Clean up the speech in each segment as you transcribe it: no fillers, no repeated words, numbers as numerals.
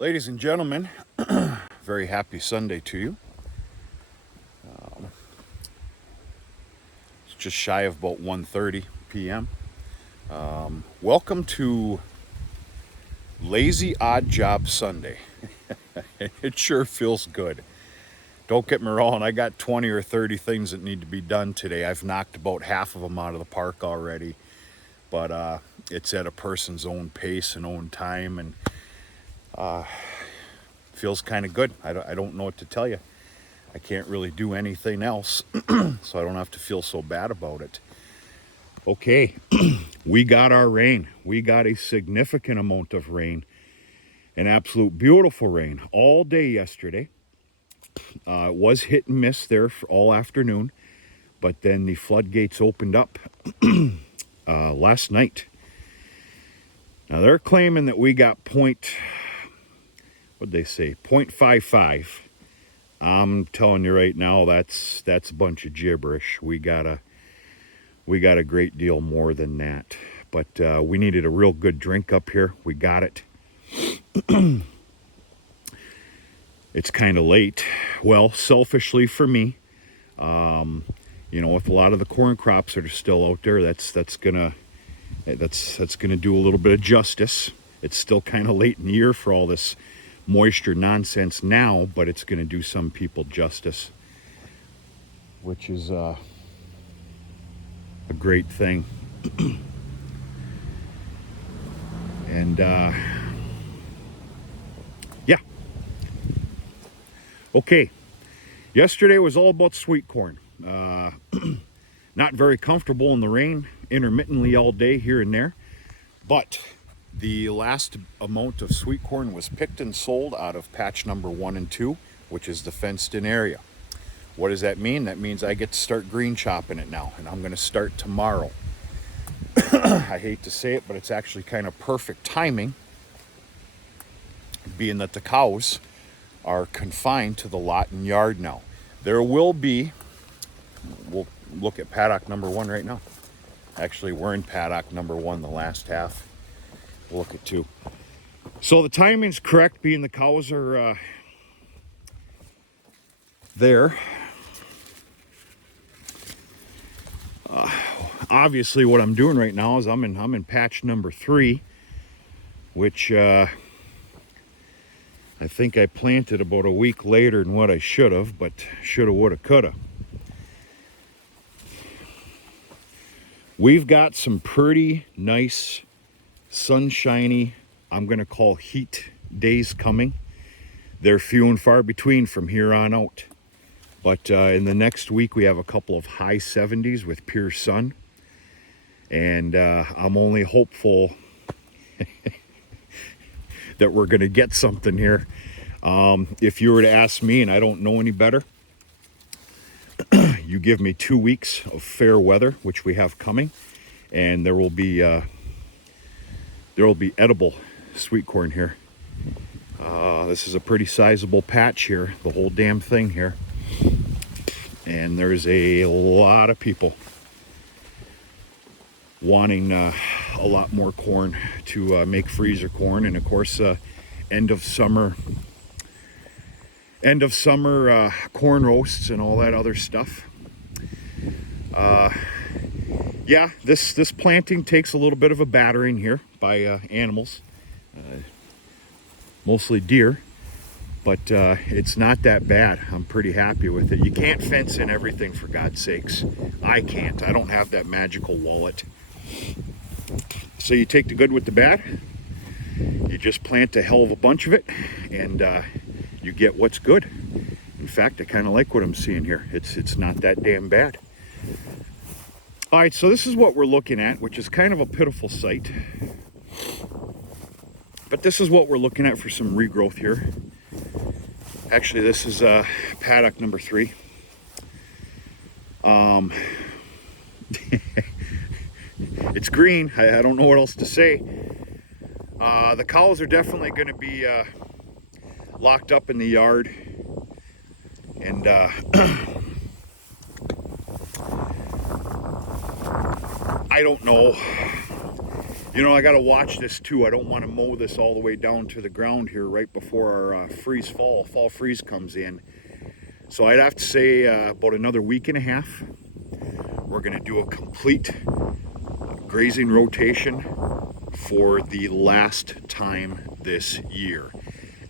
Ladies and gentlemen, very happy Sunday to you. It's just shy of about 1:30 p.m. Welcome to Lazy Odd Job Sunday. It sure feels good. Don't get me wrong, I got 20 or 30 things that need to be done today. I've knocked about half of them out of the park already, but it's at a person's own pace and own time, and feels kind of good. I don't know what to tell you. I can't really do anything else, so I don't have to feel so bad about it. Okay, we got our rain. We got a significant amount of rain, an absolute beautiful rain all day yesterday. It was hit and miss there for all afternoon, but then the floodgates opened up last night. Now they're claiming that we got what'd they say, 0.55. I'm telling you right now, that's a bunch of gibberish. We got a great deal more than that. But we needed a real good drink up here. We got it. It's kind of late. Well, selfishly for me, with a lot of the corn crops that are still out there, that's gonna do a little bit of justice. It's still kind of late in the year for all this moisture nonsense now, but it's going to do some people justice, which is a great thing. And yeah, okay, yesterday was all about sweet corn. Not very comfortable in the rain intermittently all day here and there, but the last amount of sweet corn was picked and sold out of patch number 1 and 2, which is the fenced in area. What does that mean? That means I get to start green chopping it now, and I'm going to start tomorrow. I hate to say it, but it's actually kind of perfect timing, being that the cows are confined to the lot and yard now. There will be, we'll look at paddock number 1 right now. Actually, we're in paddock number 1 the last half. We'll look at 2. So the timing's correct, being the cows are there. Obviously, what I'm doing right now is I'm in patch number 3, which I think I planted about a week later than what I should have, but shoulda, woulda, coulda. We've got some pretty nice, sunshiny, I'm going to call heat days coming. They're few and far between from here on out. But in the next week, we have a couple of high 70s with pure sun. And I'm only hopeful that we're going to get something here. If you were to ask me, and I don't know any better, you give me 2 weeks of fair weather, which we have coming, and there will be edible sweet corn here. This is a pretty sizable patch here, the whole damn thing here. And there's a lot of people wanting a lot more corn to make freezer corn. And of course, end of summer corn roasts and all that other stuff. Yeah, this planting takes a little bit of a battering here by animals, mostly deer, but it's not that bad. I'm pretty happy with it. You can't fence in everything, for God's sakes. I can't. I don't have that magical wallet. So you take the good with the bad. You just plant a hell of a bunch of it, and you get what's good. In fact, I kind of like what I'm seeing here. It's not that damn bad. All right, so this is what we're looking at, which is kind of a pitiful sight. But this is what we're looking at for some regrowth here. Actually, this is paddock number 3. It's green. I don't know what else to say. The cows are definitely going to be locked up in the yard. And I don't know You know, I got to watch this too. I don't want to mow this all the way down to the ground here right before our fall freeze comes in. So I'd have to say about another week and a half, we're going to do a complete grazing rotation for the last time this year.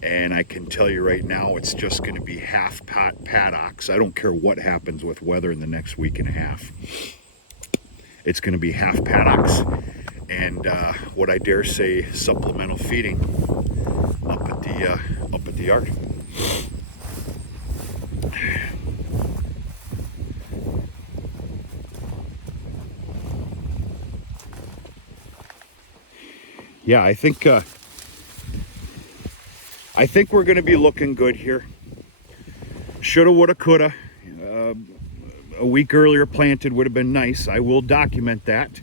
And I can tell you right now, it's just going to be half paddocks. I don't care what happens with weather in the next week and a half. It's going to be half paddocks and what I dare say supplemental feeding up at the yard. Yeah, I think we're going to be looking good here. Shoulda, woulda, coulda. A week earlier planted would have been nice. I will document that.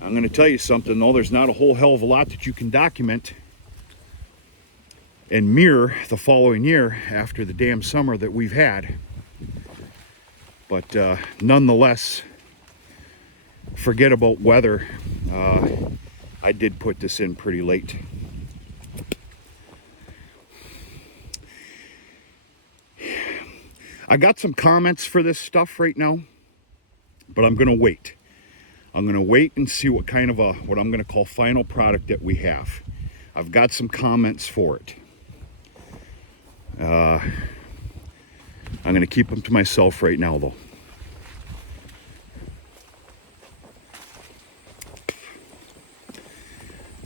I'm going to tell you something though. There's not a whole hell of a lot that you can document and mirror the following year after the damn summer that we've had. But nonetheless, forget about weather. I did put this in pretty late. I got some comments for this stuff right now, but I'm going to wait. I'm going to wait and see what kind of what I'm going to call final product that we have. I've got some comments for it. I'm going to keep them to myself right now, though.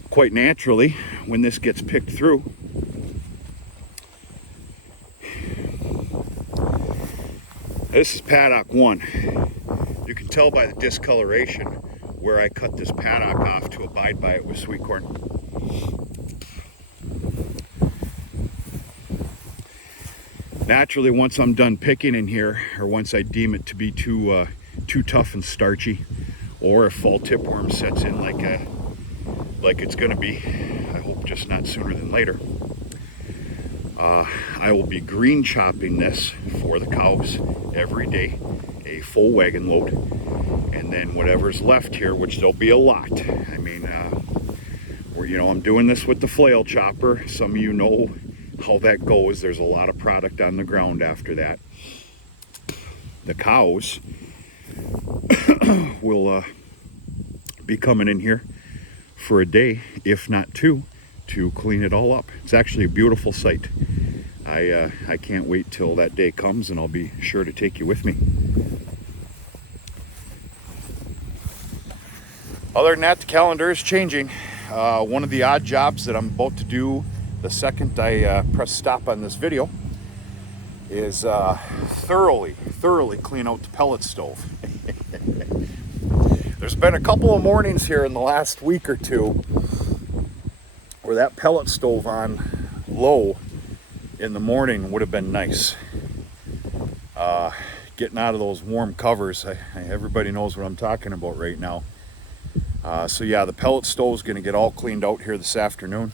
Quite naturally, when this gets picked through, this is paddock 1. You can tell by the discoloration where I cut this paddock off to abide by it with sweet corn. Naturally, once I'm done picking in here, or once I deem it to be too tough and starchy, or if fall tipworm sets in like it's gonna be, I hope just not sooner than later, I will be green chopping this for the cows every day, a full wagon load, and then whatever's left here, which there'll be a lot. I mean, I'm doing this with the flail chopper. Some of you know how that goes. There's a lot of product on the ground after that. The cows will be coming in here for a day, if not two, to clean it all up. It's actually a beautiful sight. I can't wait till that day comes, and I'll be sure to take you with me. Other than that, the calendar is changing. One of the odd jobs that I'm about to do the second I press stop on this video is thoroughly clean out the pellet stove. There's been a couple of mornings here in the last week or two where that pellet stove on low in the morning would have been nice. Getting out of those warm covers, everybody knows what I'm talking about right now. So yeah, the pellet stove is going to get all cleaned out here this afternoon.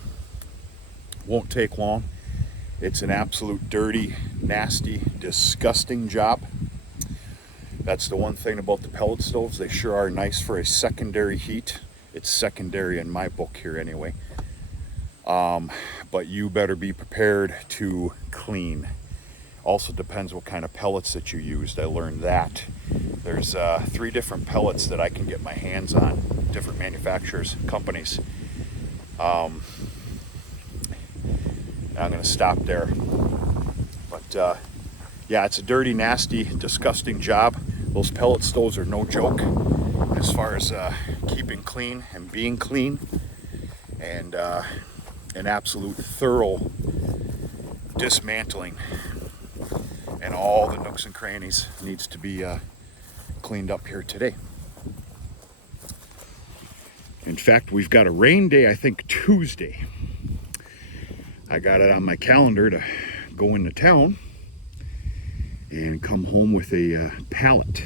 Won't take long. It's an absolute dirty, nasty, disgusting job. That's the one thing about the pellet stoves. They sure are nice for a secondary heat. It's secondary in my book here anyway. But you better be prepared to clean. Also depends what kind of pellets that you used. I learned that. There's 3 different pellets that I can get my hands on, different manufacturers, companies. I'm going to stop there. But yeah, it's a dirty, nasty, disgusting job. Those pellet stoves are no joke as far as keeping clean and being clean. And an absolute thorough dismantling, and all the nooks and crannies needs to be cleaned up here today. In fact, we've got a rain day, I think Tuesday. I got it on my calendar to go into town and come home with a pallet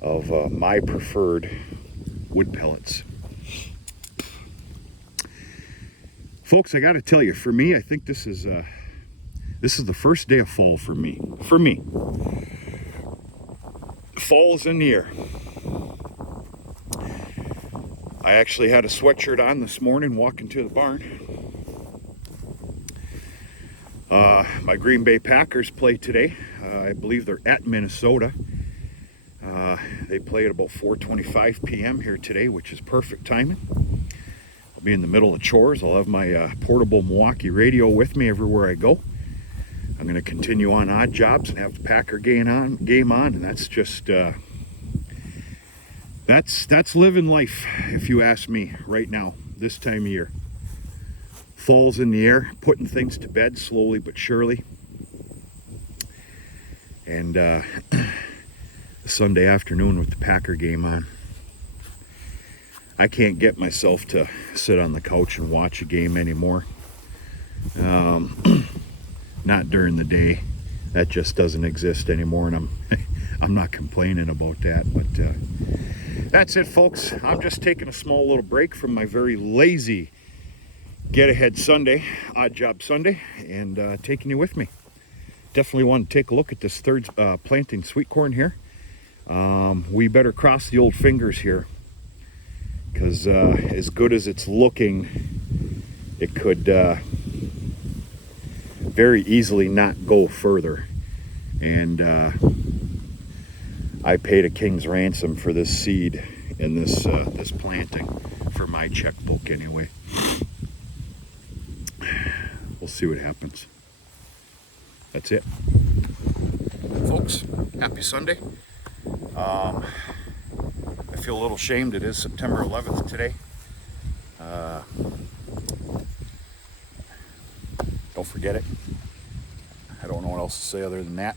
of my preferred wood pellets. Folks, I got to tell you, for me, I think this is the first day of fall for me. For me, fall's in the air. I actually had a sweatshirt on this morning walking to the barn. My Green Bay Packers play today. I believe they're at Minnesota. They play at about 4:25 p.m. here today, which is perfect timing. I'll be in the middle of chores. I'll have my portable Milwaukee radio with me everywhere I go. I'm going to continue on odd jobs and have the Packer game on, and that's just that's living life, if you ask me, right now, this time of year. Fall's in the air, putting things to bed slowly but surely. And Sunday afternoon with the Packer game on, I can't get myself to sit on the couch and watch a game anymore. Not during the day. That just doesn't exist anymore, and I'm not complaining about that. But that's it, folks. I'm just taking a small little break from my very lazy Get Ahead Sunday, Odd Job Sunday, and taking you with me. Definitely want to take a look at this third planting sweet corn here. We better cross the old fingers here, because as good as it's looking, it could very easily not go further. And I paid a king's ransom for this seed and this planting, for my checkbook anyway. We'll see what happens. That's it, folks. Happy Sunday. I feel a little shamed. It is September 11th today. Don't forget it. I don't know what else to say other than that.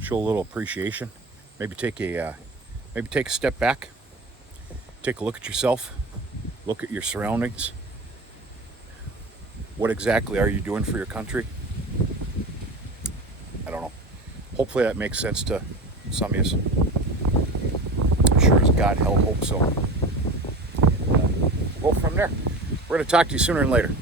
Show a little appreciation. Maybe take a step back. Take a look at yourself. Look at your surroundings. What exactly are you doing for your country? I don't know. Hopefully that makes sense to some of you. Sure as God hell hope so. Go from there. We're going to talk to you sooner than later.